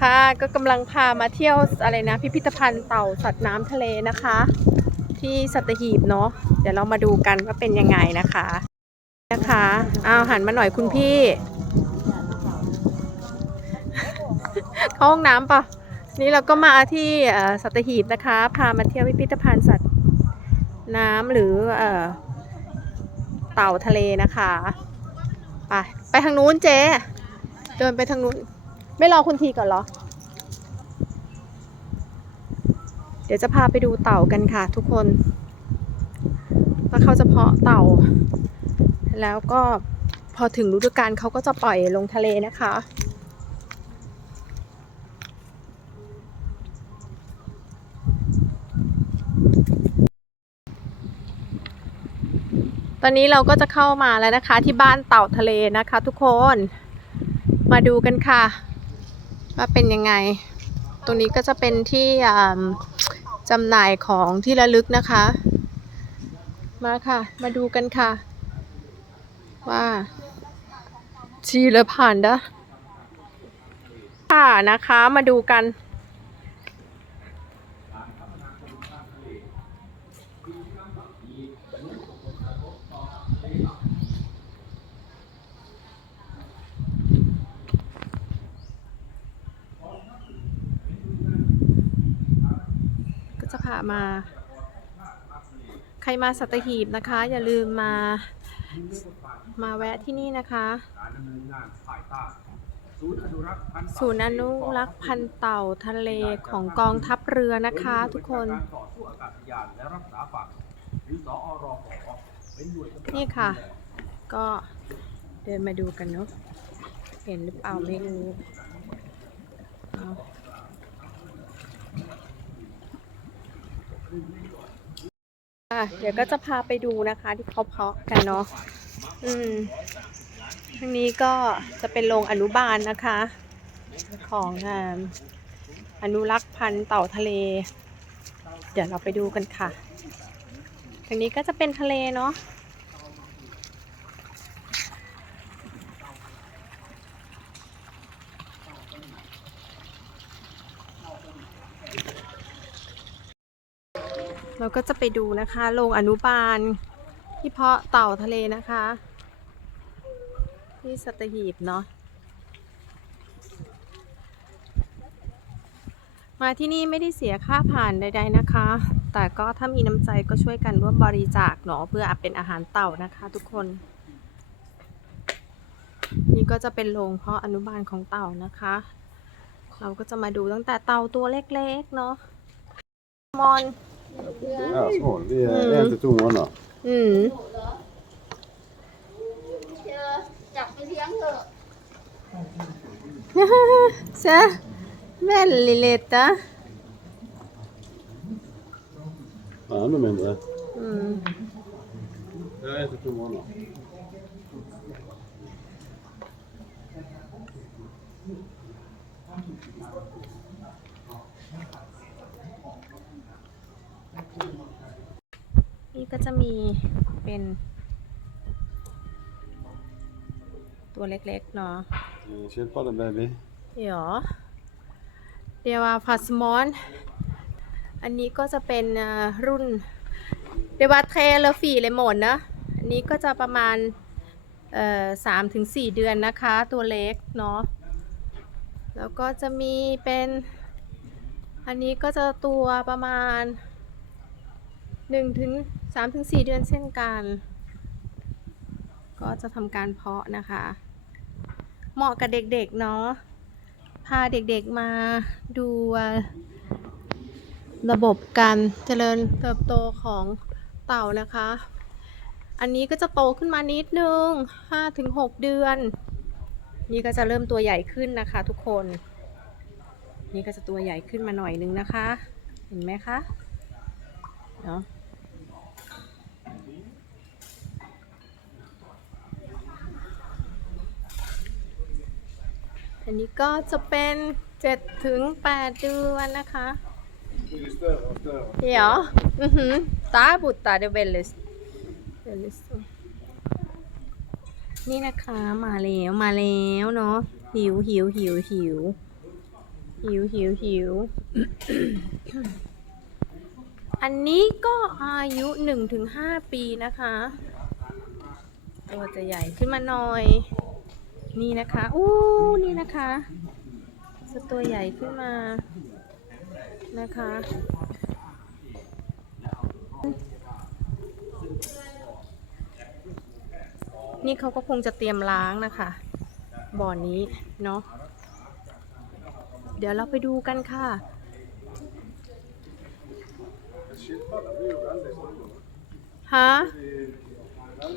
ค่ะ ก็กำลังพามาเที่ยวอะไรนะ พิพิธภัณฑ์เต่าสัตว์น้ำทะเลนะคะ ที่สัตหีบเนาะเดี๋ยวเรามาดูกันว่าเป็นยังไงนะคะนะคะเอาหันมาหน่อยคุณพี่ เข้าห้องน้ำปะนี่เราก็มาที่สัตหีบนะคะ พามาเที่ยวพิพิธภัณฑ์สัตว์น้ำหรือเอ่อเต่าทะเลนะคะ ไปไปทางนู้นเจ๊ เดินไปทางนู้น ไม่รอคุณทีก่อนเหรอ เดี๋ยวจะพาไปดูเต่ากันค่ะทุกคนว่าเขาจะเพาะเต่า แล้วก็พอถึงฤดูกาลเขาก็จะปล่อยลงทะเลนะคะ ตอนนี้เราก็จะเข้ามาแล้วนะคะที่บ้านเต่าทะเลนะคะทุกคน มาดูกันค่ะ ว่าเป็นยังไง ตรงนี้ก็จะเป็นที่จำหน่ายของที่ระลึกนะคะ มาค่ะ มาดูกันค่ะ ว่าชีละผ่านดะค่ะนะคะ มาดูกัน ก็จะมา ใครมาสัตหีบนะคะ อย่าลืมมา มาแวะที่นี่นะคะศูนย์อนุรักษ์พันธุ์เต่าทะเลของกองทัพเรือนะคะทุกคน นี่ค่ะ ก็เดินมาดูกันเนาะเห็นหรือเปล่าไม่รู้ อะเดี๋ยวก็จะพาไปดูนะคะที่เขาเพาะกันเนาะ อืมทางนี้ก็จะเป็นโรงอนุบาลนะคะ ของอ่าอนุรักษ์พันธุ์เต่าทะเล เดี๋ยวเราไปดูกันค่ะทางนี้ก็จะเป็นทะเลเนาะ เราก็จะไปดูนะคะโรงอนุบาลที่เพาะเต่าทะเลนะคะ ที่สัตหีบเนาะมาที่นี่ไม่ได้เสียค่าผ่านใด ๆนะคะ แต่ก็ถ้ามีน้ำใจก็ช่วยกันร่วมบริจาคเนาะเพื่อเป็นอาหารเต่านะคะทุกคน นี่ก็จะเป็นโรงเพาะอนุบาลของเต่านะคะ เราก็จะมาดูตั้งแต่เต่าตัวเล็กๆเนาะมอน Ja, små. Det är Mm. en till två månader. อืมจับไปเลี้ยงเถอะ Så väldigt lite. Ja, ännu mindre. Mm. Det är en till två månader. นี่ ก็จะมีเป็นตัวเล็กๆเนาะ Eh, Skilpadda baby. เดี๋ยวเรียกว่าพัสมอน อันนี้ก็จะเป็นอ่ารุ่นเรียกว่าเทเลฟีเลยหมดนะ อันนี้ก็จะประมาณเอ่อสามถึงสี่เดือนนะคะ ตัวเล็กเนาะ แล้วก็จะมีเป็น อันนี้ก็จะตัวประมาณหนึ่งถึง สามถึงสี่เดือนเช่นกัน ก็จะทำการเพาะนะคะ เหมาะกับเด็กๆเนาะพาเด็กๆมาดูระบบการเจริญเติบโตของเต่านะคะ อันนี้ก็จะโตขึ้นมานิดนึง 5-6 เดือน นี่ก็จะเริ่มตัวใหญ่ขึ้นนะคะทุกคน นี่ก็จะตัวใหญ่ขึ้นมาหน่อยนึงนะคะ เห็นไหมคะ เนาะ นนี้ก็จะเป็น7ถึง8เดือนนะคะ Blir större och större. Ja. Mhm. Där borta är det väldigt, väldigt stort. นี่นะคะมาแล้วมาแล้วเนาะหิวหิวหิวหิวหิวหิวหิว อันนี้ก็อายุ1-5ปีนะคะ ตัวจะใหญ่ขึ้นมาหน่อย นี่นะคะอู้นี่นะคะจะตัวใหญ่ขึ้นมานะคะ นี่เขาก็คงจะเตรียมล้างนะคะ บ่อนี้เนาะเดี๋ยวเราไปดูกันค่ะฮะ